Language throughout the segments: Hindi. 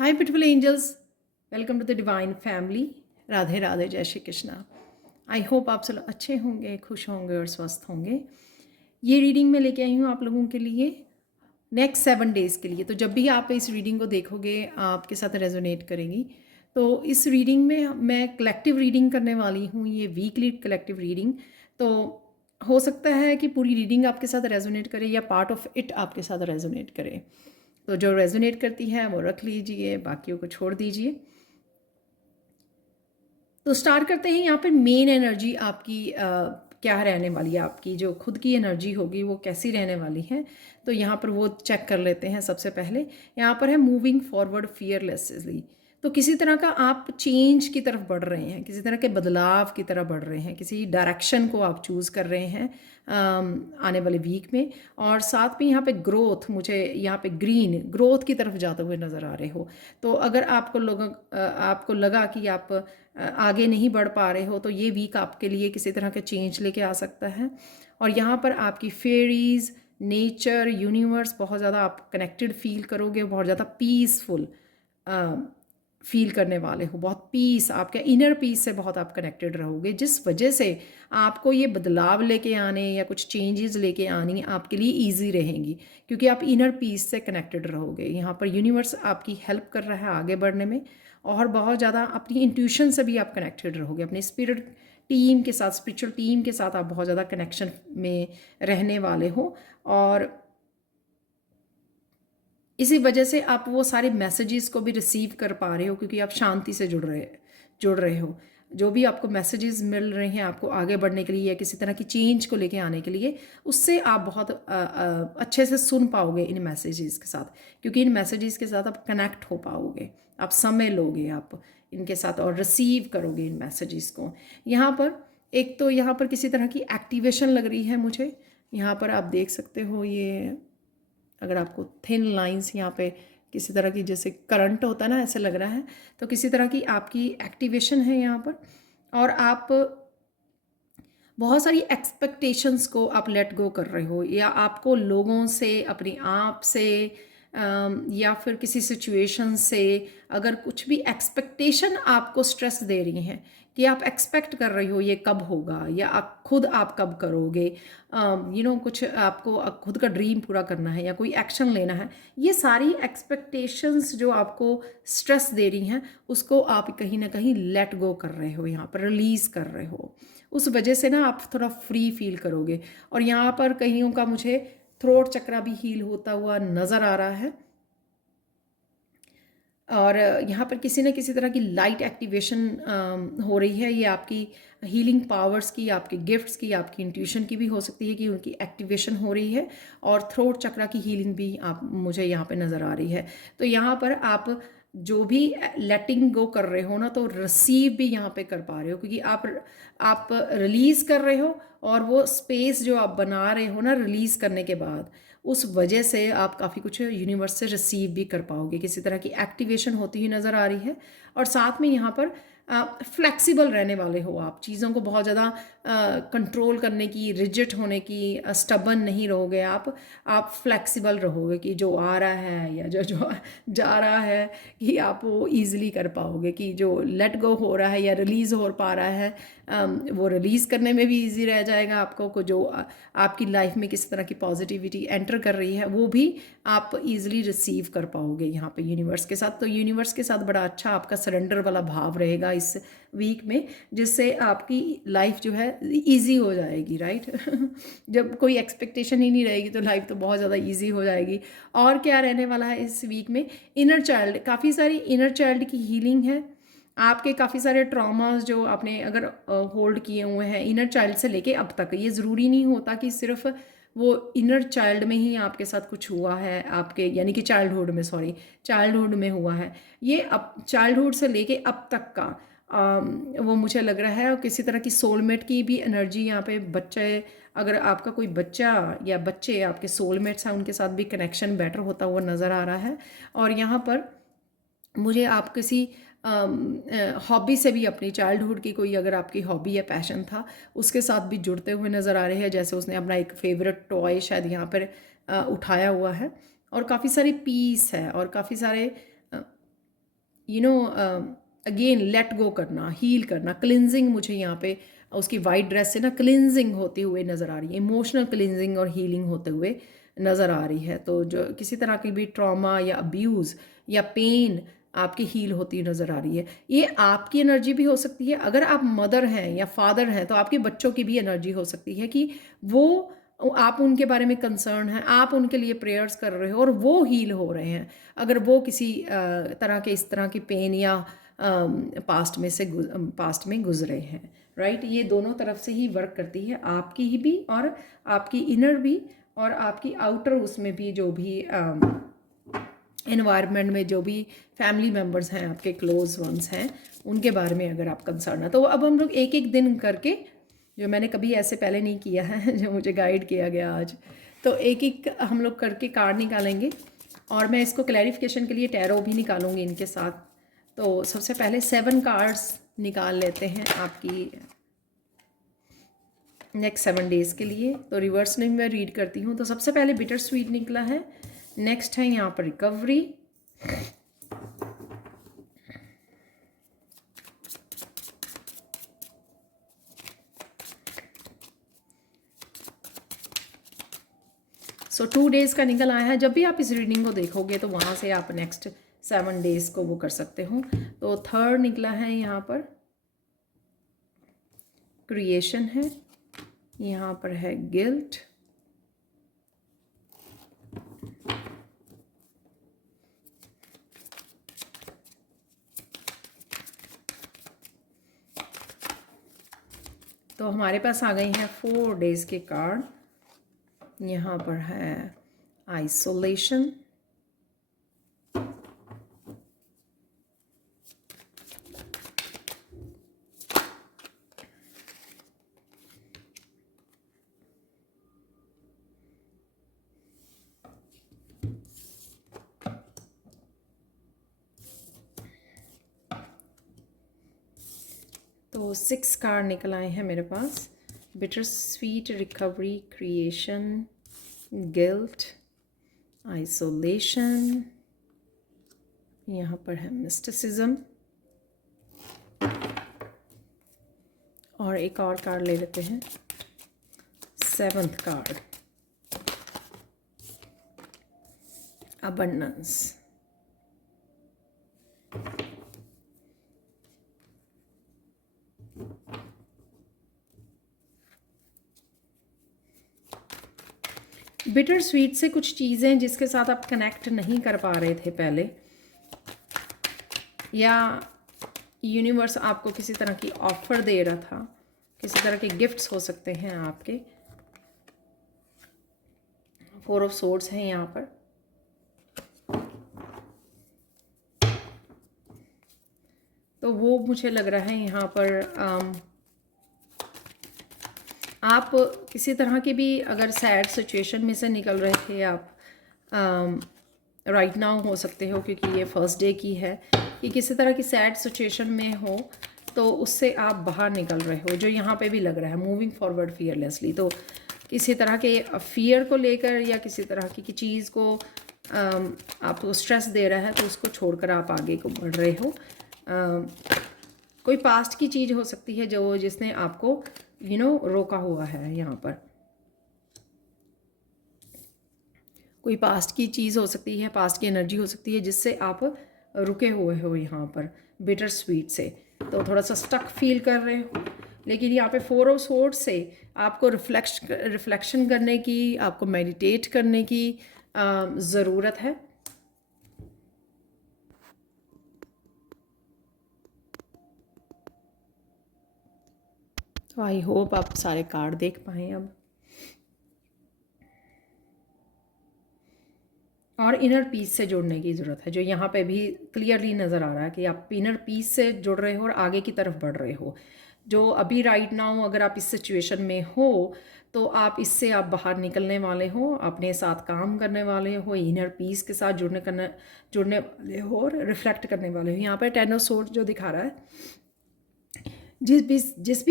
Hi beautiful angels, welcome to the divine family. Radhe Radhe, जय श्री कृष्णा। आई होप आप सब अच्छे होंगे, खुश होंगे और स्वस्थ होंगे। ये रीडिंग मैं लेके आई हूँ आप लोगों के लिए नेक्स्ट 7 डेज़ के लिए। तो जब भी आप इस रीडिंग को देखोगे आपके साथ रेजोनेट करेंगी। तो इस रीडिंग में मैं कलेक्टिव रीडिंग करने वाली हूँ, ये वीकली कलेक्टिव रीडिंग। तो हो सकता है कि पूरी रीडिंग आपके साथ रेजोनेट करे या पार्ट ऑफ इट आपके साथ रेजोनेट करे। तो जो रेजोनेट करती है वो रख लीजिए, बाकियों को छोड़ दीजिए। तो स्टार्ट करते हैं। यहाँ पर मेन एनर्जी आपकी क्या रहने वाली है, आपकी जो खुद की एनर्जी होगी वो कैसी रहने वाली है। तो यहाँ पर वो चेक कर लेते हैं। सबसे पहले यहाँ पर है मूविंग फॉरवर्ड फियरलेसली। तो किसी तरह का आप चेंज की तरफ बढ़ रहे हैं, किसी तरह के बदलाव की तरफ बढ़ रहे हैं, किसी डायरेक्शन को आप चूज़ कर रहे हैं आने वाले वीक में। और साथ में यहाँ पे ग्रोथ, मुझे यहाँ पे ग्रीन ग्रोथ की तरफ जाते हुए नज़र आ रहे हो। तो अगर आपको लगा कि आप आगे नहीं बढ़ पा रहे हो तो ये वीक आपके लिए किसी तरह के चेंज लेके आ सकता है। और यहाँ पर आपकी फेरीज, नेचर, यूनिवर्स बहुत ज़्यादा आप कनेक्टेड फील करोगे, बहुत ज़्यादा पीसफुल फील करने वाले हो। बहुत पीस, आपके इनर पीस से बहुत आप कनेक्टेड रहोगे, जिस वजह से आपको ये बदलाव लेके आने या कुछ चेंजेस लेके आनी आपके लिए इजी रहेंगी, क्योंकि आप इनर पीस से कनेक्टेड रहोगे। यहाँ पर यूनिवर्स आपकी हेल्प कर रहा है आगे बढ़ने में। और बहुत ज़्यादा अपनी इंट्यूशन से भी आप कनेक्टेड रहोगे, अपनी स्पिरिट टीम के साथ, स्पिरिचुअल टीम के साथ आप बहुत ज़्यादा कनेक्शन में रहने वाले हो। और इसी वजह से आप वो सारे मैसेजेस को भी रिसीव कर पा रहे हो, क्योंकि आप शांति से जुड़ रहे हो। जो भी आपको मैसेजेस मिल रहे हैं आपको आगे बढ़ने के लिए या किसी तरह की चेंज को लेके आने के लिए, उससे आप बहुत अच्छे से सुन पाओगे इन मैसेजेस के साथ, क्योंकि इन मैसेजेस के साथ आप कनेक्ट हो पाओगे, आप समय लोगे आप इनके साथ और रिसीव करोगे इन मैसेजेस को। यहाँ पर एक तो यहाँ पर किसी तरह की एक्टिवेशन लग रही है मुझे। यहाँ पर आप देख सकते हो, ये अगर आपको थिन लाइंस यहाँ पे किसी तरह की जैसे करंट होता है ना, ऐसे लग रहा है। तो किसी तरह की आपकी एक्टिवेशन है यहाँ पर। और आप बहुत सारी एक्सपेक्टेशंस को आप लेट गो कर रहे हो, या आपको लोगों से, अपने आप से या फिर किसी सिचुएशन से अगर कुछ भी एक्सपेक्टेशन आपको स्ट्रेस दे रही हैं कि आप एक्सपेक्ट कर रहे हो ये कब होगा, या आप कब करोगे, कुछ आपको खुद का ड्रीम पूरा करना है या कोई एक्शन लेना है, ये सारी एक्सपेक्टेशंस जो आपको स्ट्रेस दे रही हैं उसको आप कहीं ना कहीं लेट गो कर रहे हो, यहाँ पर रिलीज़ कर रहे हो। उस वजह से ना आप थोड़ा फ्री फील करोगे। और यहाँ पर कईयों का मुझे थ्रोट चक्रा भी हील होता हुआ नज़र आ रहा है। और यहाँ पर किसी न किसी तरह की लाइट एक्टिवेशन हो रही है। ये आपकी हीलिंग पावर्स की, आपके गिफ्ट्स की, आपकी इंट्यूशन की भी हो सकती है कि उनकी एक्टिवेशन हो रही है। और थ्रोट चक्रा की हीलिंग भी आप मुझे यहाँ पे नज़र आ रही है। तो यहाँ पर आप जो भी लेटिंग गो कर रहे हो ना, तो रिसीव भी यहाँ पे कर पा रहे हो, क्योंकि आप रिलीज़ कर रहे हो। और वो स्पेस जो आप बना रहे हो ना रिलीज़ करने के बाद, उस वजह से आप काफ़ी कुछ यूनिवर्स से रिसीव भी कर पाओगे। किसी तरह की एक्टिवेशन होती हुई नज़र आ रही है। और साथ में यहाँ पर फ्लेक्सिबल रहने वाले हो आप, चीज़ों को बहुत ज़्यादा कंट्रोल करने की, रिजिड होने की, स्टबन नहीं रहोगे आप फ्लेक्सिबल रहोगे कि जो आ रहा है या जो जो जा रहा है कि आप वो ईज़िली कर पाओगे, कि जो लेट गो हो रहा है या रिलीज़ हो पा रहा है वो रिलीज़ करने में भी ईजी रह जाएगा आपको को। जो आपकी लाइफ में किस तरह की पॉजिटिविटी एंटर कर रही है वो भी आप इजीली रिसीव कर पाओगे यहाँ पे यूनिवर्स के साथ। तो यूनिवर्स के साथ बड़ा अच्छा आपका सरेंडर वाला भाव रहेगा इस वीक में, जिससे आपकी लाइफ जो है इजी हो जाएगी, राइट। जब कोई एक्सपेक्टेशन ही नहीं रहेगी तो लाइफ तो बहुत ज़्यादा इजी हो जाएगी। और क्या रहने वाला है इस वीक में, इनर चाइल्ड, काफ़ी सारी इनर चाइल्ड की हीलिंग है। आपके काफ़ी सारे ट्रॉमास जो आपने अगर होल्ड किए हुए हैं इनर चाइल्ड से लेके अब तक, ये ज़रूरी नहीं होता कि सिर्फ वो इनर चाइल्ड में ही आपके साथ कुछ हुआ है, आपके यानी कि चाइल्डहुड में हुआ है। ये अब चाइल्डहुड से लेके अब तक का वो मुझे लग रहा है। और किसी तरह की सोलमेट की भी एनर्जी यहाँ पे, बच्चे, अगर आपका कोई बच्चा या बच्चे आपके सोलमेट्स हैं उनके साथ भी कनेक्शन बेटर होता हुआ नज़र आ रहा है। और यहाँ पर मुझे आप किसी हॉबी से भी, अपनी चाइल्डहुड की कोई अगर आपकी हॉबी या पैशन था उसके साथ भी जुड़ते हुए नज़र आ रहे हैं। जैसे उसने अपना एक फेवरेट टॉय शायद यहाँ पर उठाया हुआ है। और काफ़ी सारी पीस है और काफ़ी सारे you know again let go करना, हील करना, क्लिनजिंग मुझे यहाँ पे उसकी वाइट ड्रेस से ना क्लिनजिंग होती हुए नज़र आ रही है, इमोशनल क्लिनजिंग और हीलिंग होते हुए नज़र आ रही है। तो जो किसी तरह की भी ट्रॉमा या अब्यूज़ या पेन आपकी हील होती नज़र आ रही है। ये आपकी एनर्जी भी हो सकती है, अगर आप मदर हैं या फादर हैं तो आपके बच्चों की भी एनर्जी हो सकती है कि वो आप उनके बारे में कंसर्न हैं, आप उनके लिए प्रेयर्स कर रहे हो और वो हील हो रहे हैं, अगर वो किसी तरह के इस तरह की पेन या पास्ट में गुजरे हैं, राइट। ये दोनों तरफ से ही वर्क करती है, आपकी ही भी और आपकी इनर भी और आपकी आउटर उसमें भी, जो भी एनवायरनमेंट में जो भी फैमिली मेम्बर्स हैं, आपके क्लोज वंस हैं, उनके बारे में अगर आप कंसर्न है। तो अब हम लोग एक एक दिन करके, जो मैंने कभी ऐसे पहले नहीं किया है, जो मुझे गाइड किया गया आज, तो एक एक हम लोग करके कार्ड निकालेंगे और मैं इसको क्लैरिफिकेशन के लिए टैरो भी निकालूंगी इनके साथ। तो सबसे पहले 7 कार्ड्स निकाल लेते हैं आपकी नेक्स्ट 7 डेज़ के लिए। तो रिवर्स में मैं रीड करती हूँ। तो सबसे पहले बिटर स्वीट निकला है, नेक्स्ट है यहाँ पर रिकवरी, सो 2 डेज़ का निकल आया है। जब भी आप इस रीडिंग को देखोगे तो वहाँ से आप नेक्स्ट 7 डेज़ को वो कर सकते हो। तो थर्ड निकला है यहाँ पर क्रिएशन है, यहाँ पर है गिल्ट, तो हमारे पास आ गई हैं 4 डेज़ के कार्ड। यहाँ पर है आइसोलेशन, तो 6 कार्ड निकल आए हैं मेरे पास, bittersweet, recovery, creation, guilt, isolation, यहाँ पर है मिस्टिसिज्म, और एक और कार्ड ले लेते हैं, 7th card abundance. Bitter sweet से कुछ चीज़ें जिसके साथ आप कनेक्ट नहीं कर पा रहे थे पहले, या यूनिवर्स आपको किसी तरह की ऑफ़र दे रहा था, किसी तरह के गिफ्ट्स हो सकते हैं आपके। 4 ऑफ सोर्ड्स हैं यहाँ पर, तो वो मुझे लग रहा है यहाँ पर आप किसी तरह की भी अगर सैड सिचुएशन में से निकल रहे थे आप, राइट नाउ हो सकते हो, क्योंकि ये फर्स्ट डे की है, कि किसी तरह की सैड सिचुएशन में हो तो उससे आप बाहर निकल रहे हो, जो यहाँ पे भी लग रहा है, मूविंग फॉरवर्ड फियरलेसली। तो किसी तरह के फियर को लेकर या किसी तरह की चीज़ को आपको स्ट्रेस दे रहा है, तो उसको छोड़कर आप आगे को बढ़ रहे हो। कोई पास्ट की चीज़ हो सकती है जो जिसने आपको रोका हुआ है। यहाँ पर कोई पास्ट की चीज़ हो सकती है, पास्ट की एनर्जी हो सकती है जिससे आप रुके हुए हो यहाँ पर बिटर स्वीट से, तो थोड़ा सा स्टक फील कर रहे हो। लेकिन यहाँ पे 4 ऑफ सोर्ड से आपको रिफ्लेक्शन करने की, आपको मेडिटेट करने की ज़रूरत है। तो आई होप आप सारे कार्ड देख पाएँ अब। और इनर पीस से जुड़ने की ज़रूरत है, जो यहाँ पे भी क्लियरली नज़र आ रहा है कि आप इनर पीस से जुड़ रहे हो और आगे की तरफ बढ़ रहे हो। जो अभी राइट नाउ अगर आप इस सिचुएशन में हो तो आप इससे आप बाहर निकलने वाले हो, अपने साथ काम करने वाले हो, इनर पीस के साथ जुड़ने वाले हो और रिफ्लेक्ट करने वाले हो। यहाँ पर 10 ऑफ सोर्ड्स जो दिखा रहा है, जिस भी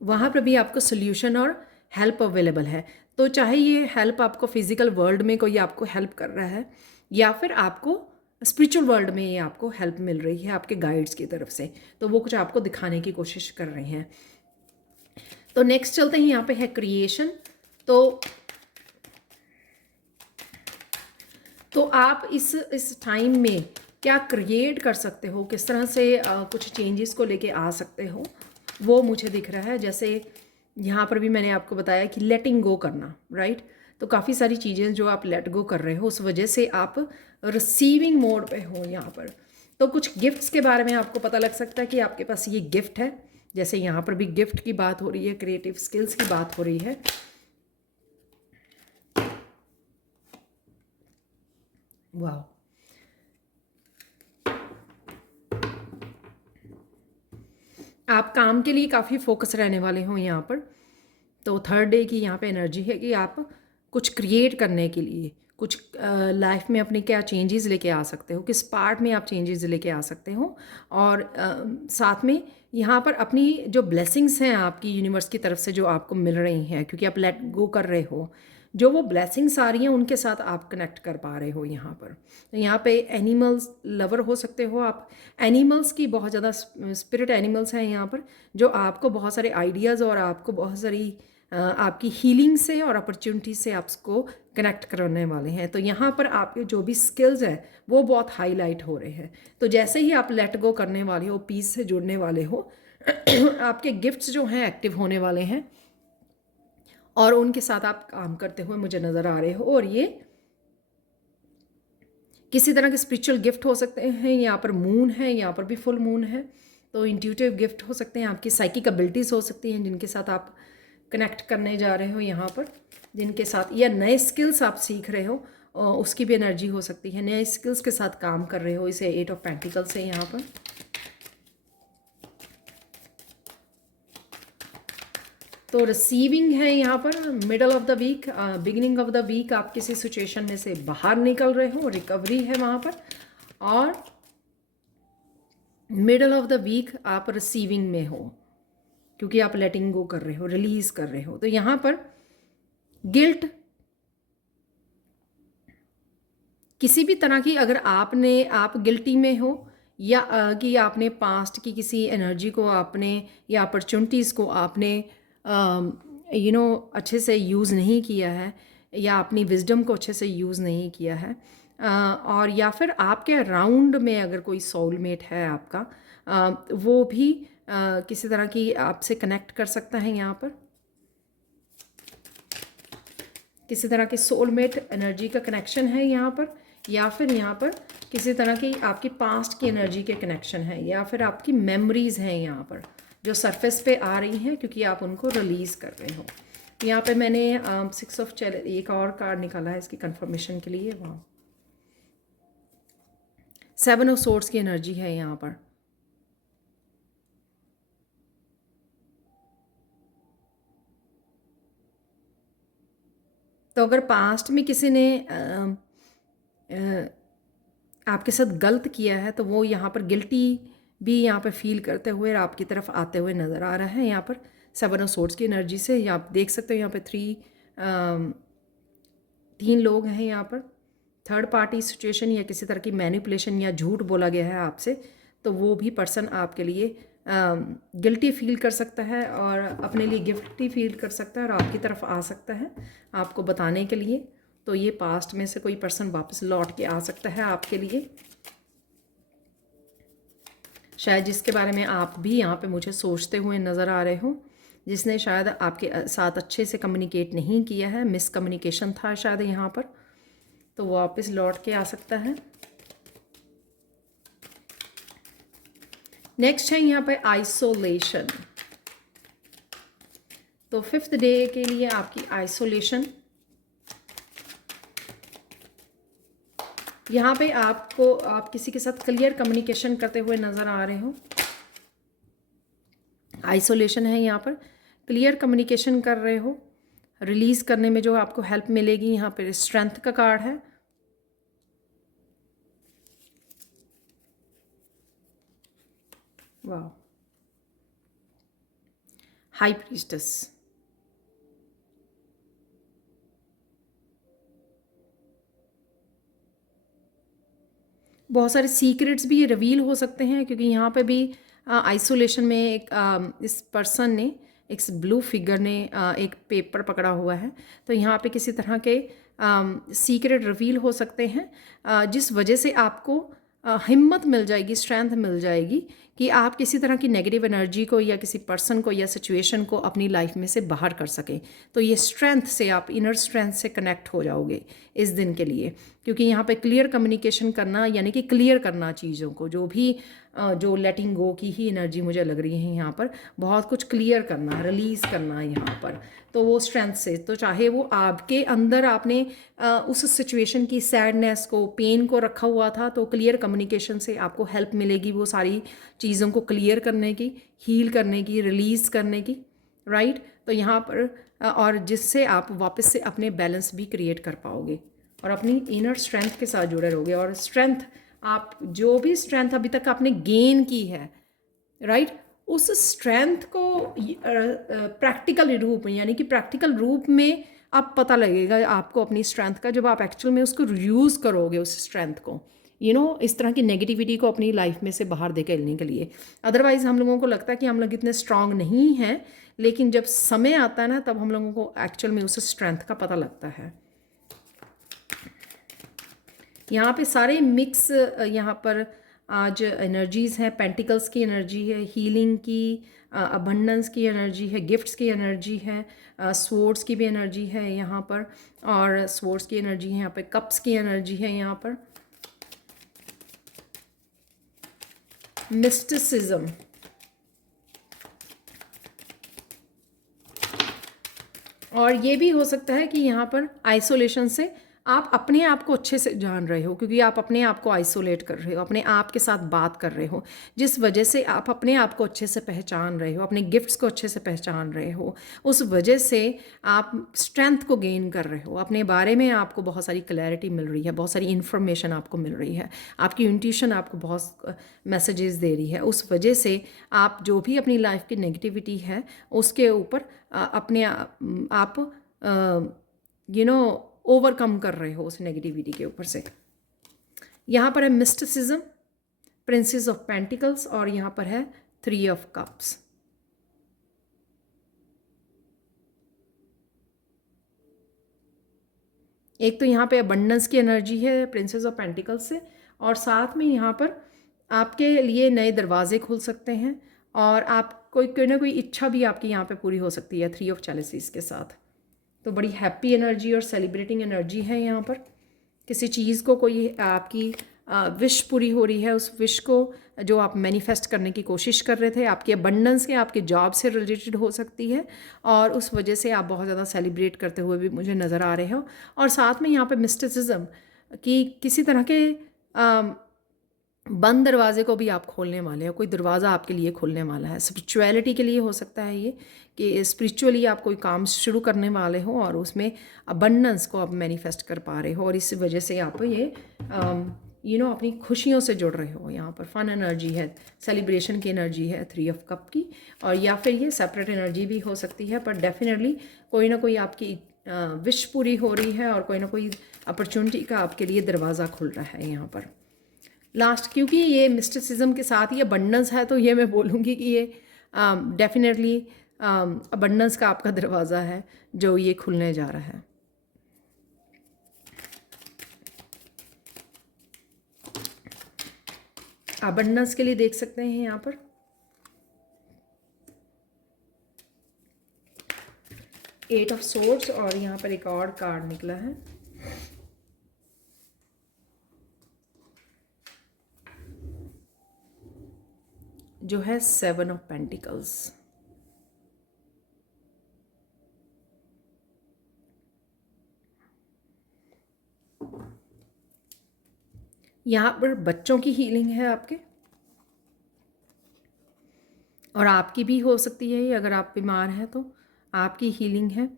वहाँ पर भी आपको सोल्यूशन और हेल्प अवेलेबल है। तो चाहे ये हेल्प आपको फिज़िकल वर्ल्ड में कोई आपको हेल्प कर रहा है, या फिर आपको स्पिरिचुअल वर्ल्ड में ये आपको हेल्प मिल रही है आपके गाइड्स की तरफ से, तो वो कुछ आपको दिखाने की कोशिश कर रहे हैं। तो नेक्स्ट चलते हैं, यहाँ पे है क्रिएशन। तो आप इस टाइम में क्या क्रिएट कर सकते हो, किस तरह से कुछ चेंजेस को लेके आ सकते हो, वो मुझे दिख रहा है। जैसे यहाँ पर भी मैंने आपको बताया कि लेटिंग गो करना, राइट। तो काफ़ी सारी चीज़ें जो आप लेट गो कर रहे हो, उस वजह से आप रिसीविंग मोड पे हो यहाँ पर। तो कुछ गिफ्ट्स के बारे में आपको पता लग सकता है कि आपके पास ये गिफ्ट है। जैसे यहाँ पर भी गिफ्ट की बात हो रही है, क्रिएटिव स्किल्स की बात हो रही है। वाह, आप काम के लिए काफ़ी फोकस रहने वाले हो यहाँ पर। तो थर्ड डे की यहाँ पे एनर्जी है कि आप कुछ क्रिएट करने के लिए, कुछ लाइफ में अपने क्या चेंजेस लेके आ सकते हो, किस पार्ट में आप चेंजेस लेके आ सकते हो। और साथ में यहाँ पर अपनी जो ब्लेसिंग्स हैं आपकी यूनिवर्स की तरफ से जो आपको मिल रही हैं, क्योंकि आप लेट गो कर रहे हो, जो वो ब्लेसिंग्स आ रही हैं उनके साथ आप कनेक्ट कर पा रहे हो यहाँ पर। तो यहाँ पे एनिमल्स लवर हो सकते हो आप। एनिमल्स की बहुत ज़्यादा स्पिरिट एनिमल्स हैं यहाँ पर, जो आपको बहुत सारे आइडियाज़ और आपको बहुत सारी आपकी हीलिंग से और अपॉर्चुनिटी से आपको कनेक्ट करने वाले हैं। तो यहाँ पर आपके जो भी स्किल्स हैं वो बहुत हाईलाइट हो रहे हैं। तो जैसे ही आप लेट गो करने वाले हो, पीस से जुड़ने वाले हो, आपके गिफ्ट्स जो हैं एक्टिव होने वाले हैं और उनके साथ आप काम करते हुए मुझे नज़र आ रहे हो। और ये किसी तरह के स्पिरिचुअल गिफ्ट हो सकते हैं। यहाँ पर मून है, यहाँ पर भी फुल मून है, तो इंट्यूटिव गिफ्ट हो सकते हैं, आपकी साइकिक एबिलिटीज़ हो सकती हैं जिनके साथ आप कनेक्ट करने जा रहे हो यहाँ पर, जिनके साथ या नए स्किल्स आप सीख रहे हो, उसकी भी एनर्जी हो सकती है। नए स्किल्स के साथ काम कर रहे हो, इसे 8 ऑफ पेंटिकल्स है यहाँ पर। तो रिसीविंग है यहाँ पर middle of the week, beginning of the week आप किसी सिचुएशन में से बाहर निकल रहे हो, रिकवरी है वहाँ पर। और मिडल ऑफ द वीक आप रिसीविंग में हो, क्योंकि आप लेटिंग गो कर रहे हो, रिलीज कर रहे हो। तो यहाँ पर गिल्ट किसी भी तरह की, अगर आप गिल्टी में हो या कि आपने पास्ट की किसी एनर्जी को आपने या अपॉर्चुनिटीज़ को आपने अच्छे से यूज़ नहीं किया है, या अपनी विजडम को अच्छे से यूज़ नहीं किया है, और या फिर आपके अराउंड में अगर कोई सोलमेट है आपका, वो भी किसी तरह की आपसे कनेक्ट कर सकता है यहाँ पर। किसी तरह की सोलमेट एनर्जी का कनेक्शन है यहाँ पर, या फिर यहाँ पर किसी तरह की आपकी पास्ट की एनर्जी के कनेक्शन है, या फिर आपकी मेमोरीज़ हैं यहाँ पर जो सरफेस पे आ रही हैं क्योंकि आप उनको रिलीज़ कर रहे हो। यहाँ पे मैंने 6 ऑफ चैलेंज एक और कार्ड निकाला है इसकी कंफर्मेशन के लिए। वाह, 7 ऑफ सोर्ड्स की एनर्जी है यहाँ पर। तो अगर पास्ट में किसी ने आपके साथ गलत किया है, तो वो यहाँ पर गिल्टी भी यहाँ पर फील करते हुए आपकी तरफ आते हुए नज़र आ रहा है। यहाँ पर 7 ऑफ सोर्ड्स की एनर्जी से आप देख सकते हो यहाँ पे 3 लोग हैं यहाँ पर। थर्ड पार्टी सिचुएशन या किसी तरह की मैनिपुलेशन या झूठ बोला गया है आपसे, तो वो भी पर्सन आपके लिए गिल्टी फील कर सकता है और अपने लिए गिल्टी फील कर सकता है और आपकी तरफ आ सकता है आपको बताने के लिए। तो ये पास्ट में से कोई पर्सन वापस लौट के आ सकता है आपके लिए, शायद जिसके बारे में आप भी यहाँ पे मुझे सोचते हुए नज़र आ रहे हो, जिसने शायद आपके साथ अच्छे से कम्युनिकेट नहीं किया है, मिसकम्युनिकेशन था शायद यहाँ पर, तो वो वापस लौट के आ सकता है। नेक्स्ट है यहाँ पे आइसोलेशन। तो 5th डे के लिए आपकी आइसोलेशन, यहाँ पे आप किसी के साथ क्लियर कम्युनिकेशन करते हुए नज़र आ रहे हो। आइसोलेशन है यहाँ पर, क्लियर कम्युनिकेशन कर रहे हो, रिलीज़ करने में जो आपको हेल्प मिलेगी। यहाँ पर स्ट्रेंथ का कार्ड है। वाह, हाई प्रीस्टेस। बहुत सारे सीक्रेट्स भी ये रिवील हो सकते हैं, क्योंकि यहाँ पे भी आइसोलेशन में इस पर्सन ने, एक ब्लू फिगर ने एक पेपर पकड़ा हुआ है। तो यहाँ पे किसी तरह के सीक्रेट रिवील हो सकते हैं, जिस वजह से आपको हिम्मत मिल जाएगी, स्ट्रेंथ मिल जाएगी कि आप किसी तरह की नेगेटिव एनर्जी को या किसी पर्सन को या सिचुएशन को अपनी लाइफ में से बाहर कर सकें। तो ये स्ट्रेंथ से, आप इनर स्ट्रेंथ से कनेक्ट हो जाओगे इस दिन के लिए, क्योंकि यहाँ पे क्लियर कम्युनिकेशन करना, यानी कि क्लियर करना चीज़ों को, जो भी जो लेटिंग गो की ही एनर्जी मुझे लग रही है यहाँ पर, बहुत कुछ क्लियर करना, रिलीज़ करना यहाँ पर। तो वो स्ट्रेंथ से, तो चाहे वो आपके अंदर आपने उस सिचुएशन की सैडनेस को, पेन को रखा हुआ था, तो क्लियर कम्युनिकेशन से आपको हेल्प मिलेगी वो सारी चीज़ों को क्लियर करने की, हील करने की, रिलीज़ करने की, राइट। तो यहाँ पर और जिससे आप वापस से अपने बैलेंस भी क्रिएट कर पाओगे और अपनी इनर स्ट्रेंथ के साथ जुड़े रहोगे। और स्ट्रेंथ, आप जो भी स्ट्रेंथ अभी तक आपने गेन की है, राइट, उस स्ट्रेंथ को प्रैक्टिकल रूप में, यानी कि प्रैक्टिकल रूप में आप पता लगेगा आपको अपनी स्ट्रेंथ का, जब आप एक्चुअल में उसको यूज़ करोगे उस स्ट्रेंथ को, इस तरह की नेगेटिविटी को अपनी लाइफ में से बाहर निकलने के लिए। अदरवाइज़ हम लोगों को लगता है कि हम लोग इतने स्ट्रांग नहीं हैं, लेकिन जब समय आता है ना, तब हम लोगों को एक्चुअल में उस स्ट्रेंथ का पता लगता है। यहाँ पे सारे मिक्स, यहाँ पर आज एनर्जीज़ हैं। पेंटिकल्स की एनर्जी है, हीलिंग की, अबंडेंस की एनर्जी है, गिफ्ट्स की एनर्जी है, स्वॉर्ड्स की भी एनर्जी है यहाँ पर, और स्वॉर्ड्स की एनर्जी है यहाँ पे, कप्स की एनर्जी है यहाँ पर, मिस्टिसिज्म, और ये भी हो सकता है कि यहाँ पर आइसोलेशन से आप अपने आप को अच्छे से जान रहे हो, क्योंकि आप अपने आप को आइसोलेट कर रहे हो, अपने आप के साथ बात कर रहे हो, जिस वजह से आप अपने आप को अच्छे से पहचान रहे हो, अपने गिफ्ट्स को अच्छे से पहचान रहे हो। उस वजह से आप स्ट्रेंथ को गेन कर रहे हो, अपने बारे में आपको बहुत सारी क्लैरिटी मिल रही है, बहुत सारी इन्फॉर्मेशन आपको मिल रही है, आपकी इंट्यूशन आपको बहुत मैसेजेस दे रही है। उस वजह से आप जो भी अपनी लाइफ की नेगेटिविटी है उसके ऊपर अपने आप ओवरकम कर रहे हो उस नेगेटिविटी के ऊपर से। यहाँ पर है मिस्टिसिज्म, प्रिंसेस ऑफ पेंटिकल्स, और यहाँ पर है 3 ऑफ कप्स। एक तो यहाँ पे अबंडेंस की एनर्जी है प्रिंसेस ऑफ पेंटिकल्स से, और साथ में यहाँ पर आपके लिए नए दरवाजे खुल सकते हैं, और आप कोई ना कोई इच्छा भी आपकी यहाँ पे पूरी हो सकती है 3 ऑफ चैलेसीज के साथ। तो बड़ी हैप्पी एनर्जी और सेलिब्रेटिंग एनर्जी है यहाँ पर। किसी चीज़ को, कोई आपकी विश पूरी हो रही है, उस विश को जो आप मैनिफेस्ट करने की कोशिश कर रहे थे, आपकी अबंडेंस के, आपके जॉब से रिलेटेड हो सकती है, और उस वजह से आप बहुत ज़्यादा सेलिब्रेट करते हुए भी मुझे नज़र आ रहे हो। और साथ में यहाँ पे मिस्टिसिज्म कि किसी तरह के बंद दरवाजे को भी आप खोलने वाले हो, कोई दरवाज़ा आपके लिए खुलने वाला है। स्पिरिचुअलिटी के लिए हो सकता है ये, कि स्पिरिचुअली आप कोई काम शुरू करने वाले हो और उसमें अबंडेंस को आप मैनिफेस्ट कर पा रहे हो, और इस वजह से आप ये अपनी खुशियों से जुड़ रहे हो। यहाँ पर फन एनर्जी है, सेलिब्रेशन की एनर्जी है 3 ऑफ कप की, और या फिर ये सेपरेट एनर्जी भी हो सकती है, पर डेफिनेटली कोई ना कोई आपकी विश पूरी हो रही है, और कोई ना कोई अपॉर्चुनिटी का आपके लिए दरवाज़ा खुल रहा है यहाँ पर। लास्ट, क्योंकि ये मिस्टिसिज्म के साथ ये अबंडेंस है, तो ये मैं बोलूँगी कि ये डेफिनेटली अबंडेंस का आपका दरवाज़ा है जो ये खुलने जा रहा है। अबंडेंस के लिए देख सकते हैं यहाँ पर एट ऑफ सोर्ड्स, और यहाँ पर एक और कार्ड निकला है जो है 7 ऑफ पेंटिकल्स। यहाँ पर बच्चों की हीलिंग है आपके, और आपकी भी हो सकती है, अगर आप बीमार हैं तो आपकी हीलिंग है,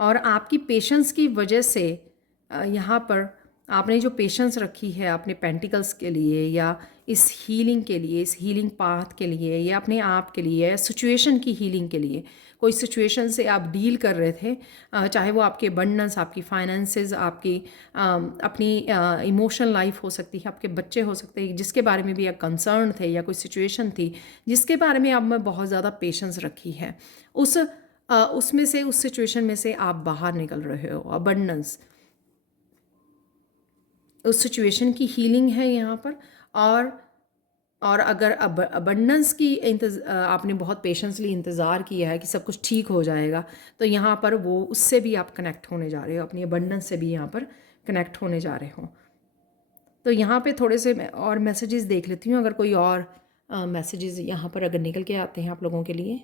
और आपकी पेशेंस की वजह से यहाँ पर आपने जो पेशेंस रखी है अपने पेंटिकल्स के लिए या इस हीलिंग के लिए, इस हीलिंग पाथ के लिए, या अपने आप के लिए, या सिचुएशन की हीलिंग के लिए, कोई सिचुएशन से आप डील कर रहे थे, चाहे वो आपके अबंडेंस, आपकी फाइनेंसेस, आपकी अपनी इमोशनल लाइफ हो सकती है, आपके बच्चे हो सकते हैं, जिसके बारे में भी आप कंसर्न थे, या कोई सिचुएशन थी जिसके बारे में आप में बहुत ज़्यादा पेशेंस रखी है, उसमें से, उस सिचुएशन में से आप बाहर निकल रहे हो। अबंडेंस, उस सिचुएशन की हीलिंग है यहाँ पर। और अगर अबंडेंस की आपने बहुत पेशेंसली इंतज़ार किया है कि सब कुछ ठीक हो जाएगा, तो यहाँ पर वो उससे भी आप कनेक्ट होने जा रहे हो, अपनी अबंडेंस से भी यहाँ पर कनेक्ट होने जा रहे हो। तो यहाँ पे थोड़े से और मैसेजेस देख लेती हूँ, अगर कोई और मैसेजेस यहाँ पर अगर निकल के आते हैं आप लोगों के लिए।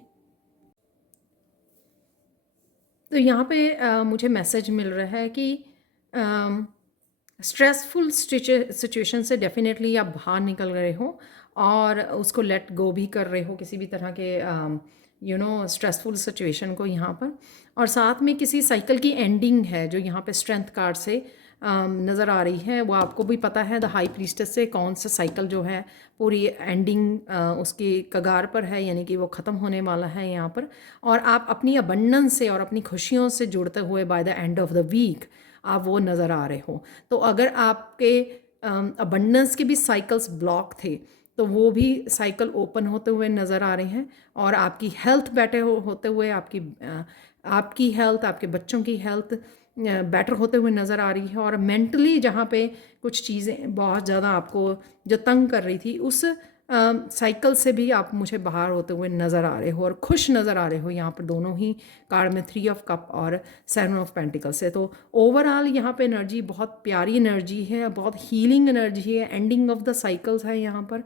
तो यहाँ पे मुझे मैसेज मिल रहा है कि स्ट्रेसफुल सिचुएशन से डेफिनेटली आप बाहर निकल रहे हो और उसको लेट गो भी कर रहे हो, किसी भी तरह के स्ट्रेसफुल सिचुएशन को यहाँ पर। और साथ में किसी साइकिल की एंडिंग है जो यहाँ पे स्ट्रेंथ कार्ड से नज़र आ रही है। वो आपको भी पता है द हाई प्रीस्टेस से कौन सा साइकिल जो है पूरी एंडिंग उसकी कगार पर है, यानी कि वो ख़त्म होने वाला है यहाँ पर। और आप अपनी अबंडेंस से और अपनी खुशियों से जुड़ते हुए by the end of the week आप वो नज़र आ रहे हो। तो अगर आपके अबंडेंस के भी साइकिल्स ब्लॉक थे तो वो भी साइकिल ओपन होते हुए नज़र आ रहे हैं। और आपकी हेल्थ बेटर होते हुए, आपकी हेल्थ, आपके बच्चों की हेल्थ बेटर होते हुए नज़र आ रही है। और मेंटली जहाँ पे कुछ चीज़ें बहुत ज़्यादा आपको जो तंग कर रही थी, उस साइकिल से भी आप मुझे बाहर होते हुए नज़र आ रहे हो और खुश नज़र आ रहे हो यहाँ पर दोनों ही कार्ड में, 3 ऑफ कप और 7 ऑफ पेंटिकल से। तो ओवरऑल यहाँ पे एनर्जी बहुत प्यारी एनर्जी है, बहुत हीलिंग एनर्जी है, एंडिंग ऑफ द साइकिल्स है यहाँ पर।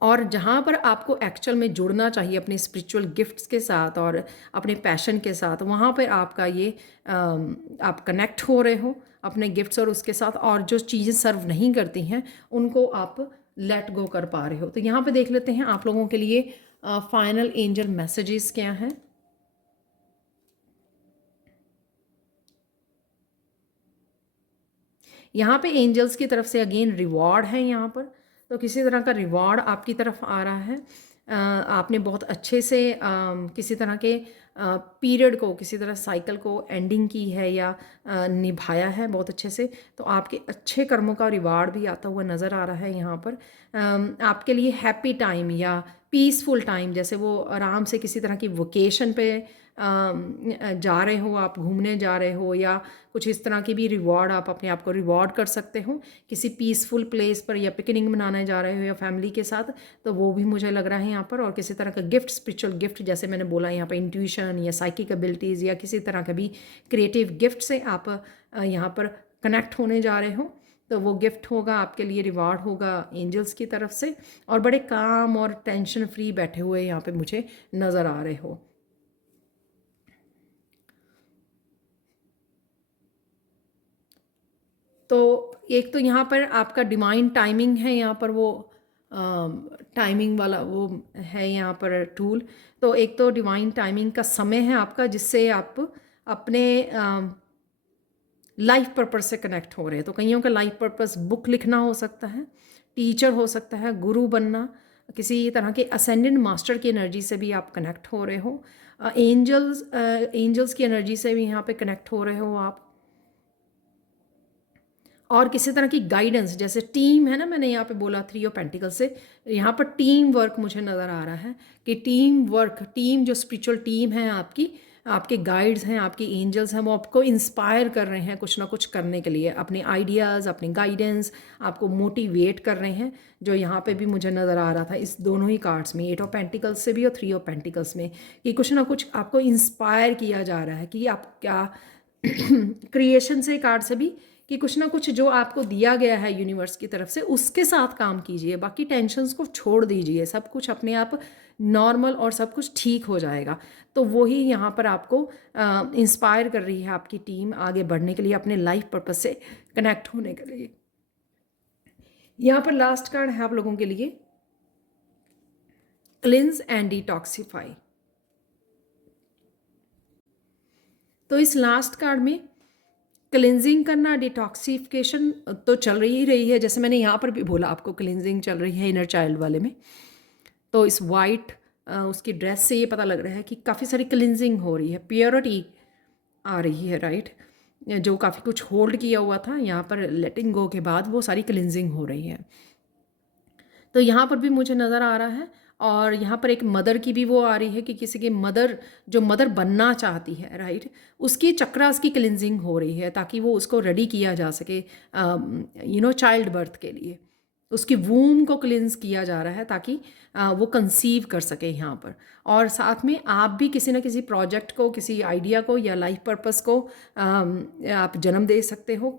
और जहाँ पर आपको एक्चुअल में जुड़ना चाहिए अपने स्पिरिचुअल गिफ्ट्स के साथ और अपने पैशन के साथ, वहाँ पर आपका ये आप कनेक्ट हो रहे हो अपने गिफ्ट्स और उसके साथ। और जो चीज़ें सर्व नहीं करती हैं उनको आप लेट गो कर पा रहे हो। तो यहाँ पे देख लेते हैं आप लोगों के लिए फाइनल एंजल मैसेजेस क्या हैं। यहाँ पे एंजल्स की तरफ से अगेन रिवॉर्ड है यहाँ पर। तो किसी तरह का रिवॉर्ड आपकी तरफ आ रहा है। आपने बहुत अच्छे से किसी तरह के पीरियड को, किसी तरह साइकिल को एंडिंग की है या निभाया है बहुत अच्छे से। तो आपके अच्छे कर्मों का रिवार्ड भी आता हुआ नज़र आ रहा है यहाँ पर। आपके लिए हैप्पी टाइम या पीसफुल टाइम, जैसे वो आराम से किसी तरह की वोकेशन पे जा रहे हो, आप घूमने जा रहे हो, या कुछ इस तरह की भी रिवॉर्ड आप अपने आप को रिवॉर्ड कर सकते हो किसी पीसफुल प्लेस पर, या पिकनिक मनाने जा रहे हो या फैमिली के साथ। तो वो भी मुझे लग रहा है यहाँ पर। और किसी तरह का गिफ्ट, स्पिरिचुअल गिफ्ट, जैसे मैंने बोला यहाँ पर इंट्यूशन या साइकिक एबिलिटीज़ या किसी तरह का भी क्रिएटिव गिफ्ट से आप यहाँ पर कनेक्ट होने जा रहे हो। तो वो गिफ्ट होगा आपके लिए, रिवार्ड होगा एंजल्स की तरफ से। और बड़े काम और टेंशन फ्री बैठे हुए यहाँ पे मुझे नज़र आ रहे हो। तो एक तो यहाँ पर आपका डिवाइन टाइमिंग है, यहाँ पर वो टाइमिंग वाला वो है यहाँ पर टूल। तो एक तो डिवाइन टाइमिंग का समय है आपका, जिससे आप अपने लाइफ पर्पस से कनेक्ट हो रहे हैं। तो कईयों का लाइफ पर्पस बुक लिखना हो सकता है, टीचर हो सकता है, गुरु बनना, किसी तरह के असेंडेंट मास्टर की एनर्जी से भी आप कनेक्ट हो रहे हो। एंजल्स की एनर्जी से भी यहाँ पे कनेक्ट हो रहे हो आप। और किसी तरह की गाइडेंस, जैसे टीम है ना, मैंने यहाँ पे बोला 3 ऑफ पेंटिकल से, यहाँ पर टीम वर्क मुझे नज़र आ रहा है कि टीम वर्क, टीम जो स्पिरिचुअल टीम है आपकी, आपके गाइड्स हैं, आपके एंजल्स हैं, वो आपको इंस्पायर कर रहे हैं कुछ ना कुछ करने के लिए, अपने आइडियाज़, अपने गाइडेंस, आपको मोटिवेट कर रहे हैं। जो यहाँ पे भी मुझे नज़र आ रहा था इस दोनों ही कार्ड्स में, 8 ऑफ पेंटिकल्स से भी और 3 ऑफ पेंटिकल्स में, कि कुछ ना कुछ आपको इंस्पायर किया जा रहा है कि आप क्या क्रिएशन से कार्ड से भी, कि कुछ ना कुछ जो आपको दिया गया है यूनिवर्स की तरफ से उसके साथ काम कीजिए, बाकी टेंशन्स को छोड़ दीजिए, सब कुछ अपने आप नॉर्मल और सब कुछ ठीक हो जाएगा। तो वही यहाँ पर आपको इंस्पायर कर रही है आपकी टीम आगे बढ़ने के लिए, अपने लाइफ पर्पस से कनेक्ट होने के लिए। यहाँ पर लास्ट कार्ड है आप लोगों के लिए, क्लिंस एंड डिटॉक्सिफाई। तो इस लास्ट कार्ड में क्लिनजिंग करना, डिटॉक्सिफिकेशन तो चल रही है, जैसे मैंने यहाँ पर भी बोला आपको क्लिनजिंग चल रही है इनर चाइल्ड वाले में। तो इस वाइट उसकी ड्रेस से ये पता लग रहा है कि काफ़ी सारी क्लिनजिंग हो रही है, प्योरिटी आ रही है, राइट। जो काफ़ी कुछ होल्ड किया हुआ था, यहाँ पर लेटिंग गो के बाद वो सारी क्लिनजिंग हो रही है। तो यहाँ पर भी मुझे नज़र आ रहा है। और यहाँ पर एक मदर की भी वो आ रही है कि किसी की मदर, जो मदर बनना चाहती है, राइट, उसकी चक्रास की क्लिनजिंग हो रही है ताकि वो उसको रेडी किया जा सके चाइल्ड बर्थ के लिए। उसकी वूम को क्लिनज किया जा रहा है ताकि वो कंसीव कर सके यहाँ पर। और साथ में आप भी किसी न किसी प्रोजेक्ट को, किसी आइडिया को या लाइफ पर्पस को आप जन्म दे सकते हो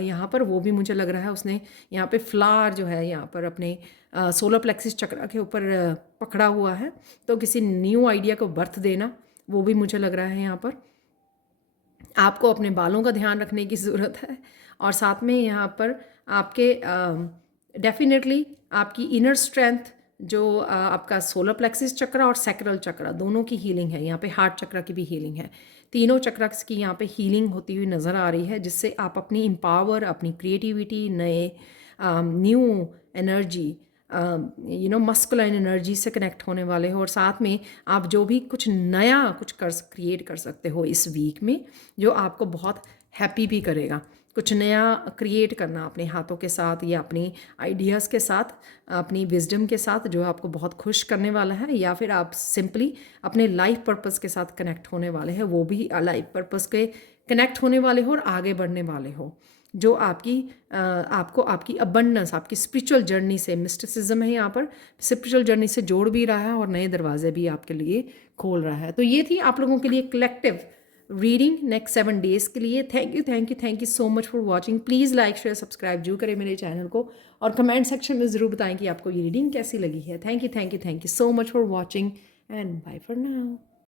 यहाँ पर। वो भी मुझे लग रहा है उसने यहाँ पे फ्लावर जो है यहाँ पर अपने सोलर प्लेक्सिस चक्र के ऊपर पकड़ा हुआ है। तो किसी न्यू आइडिया को बर्थ देना, वो भी मुझे लग रहा है यहाँ पर। आपको अपने बालों का ध्यान रखने की ज़रूरत है। और साथ में यहाँ पर आपके डेफिनेटली आपकी इनर स्ट्रेंथ, जो आपका सोलर प्लेक्सिस चक्र और सैक्रल चक्र, दोनों की हीलिंग है। यहाँ पे हार्ट चक्र की भी हीलिंग है। तीनों चक्रस की यहाँ पे हीलिंग होती हुई नज़र आ रही है, जिससे आप अपनी एम्पावर, अपनी क्रिएटिविटी, नए न्यू एनर्जी, मस्कुलाइन एनर्जी से कनेक्ट होने वाले हो। और साथ में आप जो भी कुछ नया कुछ क्रिएट कर सकते हो इस वीक में, जो आपको बहुत हैप्पी भी करेगा। कुछ नया क्रिएट करना अपने हाथों के साथ या अपनी आइडियाज़ के साथ, अपनी विजडम के साथ, जो आपको बहुत खुश करने वाला है। या फिर आप सिंपली अपने लाइफ पर्पस के साथ कनेक्ट होने वाले हैं, वो भी लाइफ पर्पस के कनेक्ट होने वाले हो और आगे बढ़ने वाले हो, जो आपको आपकी अबंडेंस, आपकी स्पिरिचुअल जर्नी से, मिस्टिसिज्म है यहाँ पर, स्पिरिचुअल जर्नी से जोड़ भी रहा है और नए दरवाजे भी आपके लिए खोल रहा है। तो ये थी आप लोगों के लिए कलेक्टिव रीडिंग नेक्स्ट 7 डेज़ के लिए। Thank you so much for watching. Please like, share, subscribe जरूर करें मेरे चैनल को, और कमेंट सेक्शन में ज़रूर बताएं कि आपको ये रीडिंग कैसी लगी है। Thank you so much for watching and bye for now.